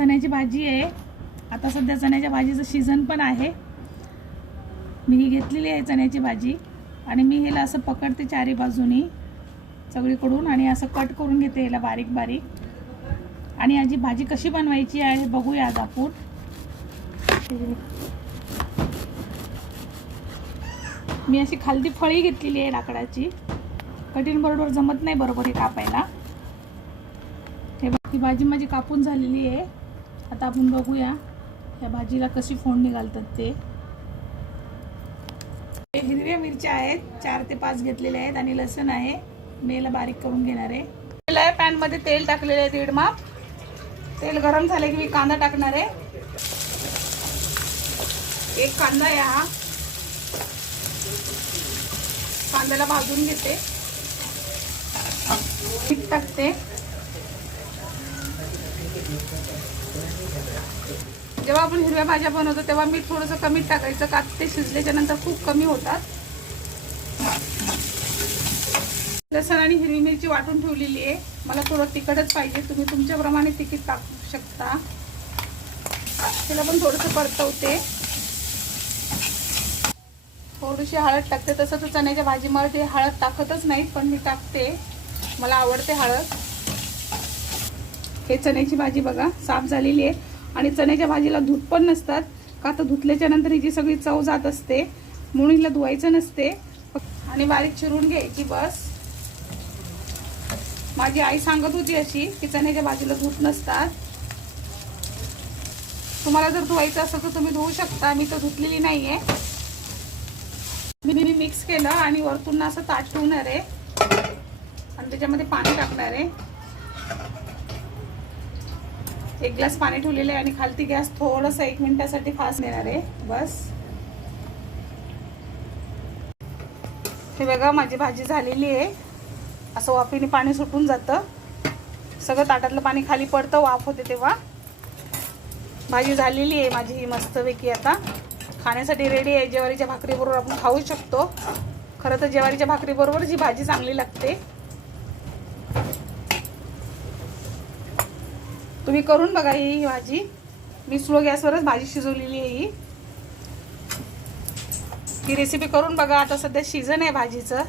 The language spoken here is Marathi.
चण्याची भाजी आहे। आता सध्या चण्याच्या भाजीचं सीझन पण आहे। मी ही घेतलेली आहे चण्याची भाजी आणि मी हिला असं पकडते चारी बाजूनी सगळीकडून आणि असं कट करून घेते याला बारीक बारीक। आणि याची भाजी कशी बनवायची आहे बघूया आज आपण। मी अशी खालती फळी घेतलेली आहे लाकडाची, कठीण बरोबर जमत नाही बरोबर हे कापायला। ही भाजी माझी कापून झालेली आहे। आता आपण बघूया या भाजीला कशी फोडणी घालतात ते। हिरव्या मिरच्या आहेत 4 ते 5 घेतलेल्या आहेत आणि लसूण आहे, मी याला बारीक करून घेणार आहे। पॅन मध्ये तेल टाकलेले आहे 1.5 माप। तेल गरम झाले की मी कांदा टाकणार आहे। एक कांदा आहे हा, कांद्याला भाजून घेते, मीठ टाकते। जेव्हा आपण हिरव्या भाज्या बनवतो तेव्हा मीठ थोडंसं कमी टाकायचं, का ते शिजल्याच्या नंतर खूप कमी होतात। लसूण आणि हिरवी मिरची वाटून ठेवलेली आहे, मला थोडं तिखटच पाहिजे, तुम्ही तुमच्याप्रमाणे तिखट टाकू शकता। त्याला पण थोडंसं परतवते, थोडीशी हळद टाकते। तसं तर चण्याच्या भाजीमध्ये हळद टाकतच नाही, पण मी टाकते, मला आवडते हळद। हे चण्याची भाजी बघा साफ झालेली आहे आणि चण्याच्या भाजीला धूत पण नसतात, का तर धुतल्याच्या नंतर हिची सगळी चव जात असते, म्हणून हिला धुवायचं नसते आणि बारीक चिरून घ्यायची बस। माझी आई सांगत होती अशी की चण्याच्या भाजीला धूत नसतात। तुम्हाला जर धुवायचं असेल तर तुम्ही धुवू शकता, मी तर धुतलेली नाहीये। मी मिक्स केलं आणि वरतून असं ताट ठेवणार आहे आणि त्याच्यामध्ये पाणी टाकणार आहे। 1 ग्लास पाणी ठेवलेले आहे आणि खालती गॅस थोडंसं 1 मिनिटासाठी फास्ट देणार आहे बस। हे बघा माझी भाजी झालेली आहे, असं वाफेने पाणी सुटून जातं, सगळं ताटातलं पाणी खाली पडतं वाफ होते तेव्हा। भाजी झालेली आहे माझी ही मस्तपैकी, आता खाण्यासाठी रेडी आहे। ज्वारीच्या भाकरीबरोबर आपण खाऊ शकतो। खरं तर ज्वारीच्या भाकरीबरोबर जी भाजी चांगली लागते, तुम्ही करून बघा ही भाजी। मी स्लो गॅसवरच भाजी शिजवलेली आहे ही रेसिपी करून बघा। आता सध्या सीझन आहे भाजीचं।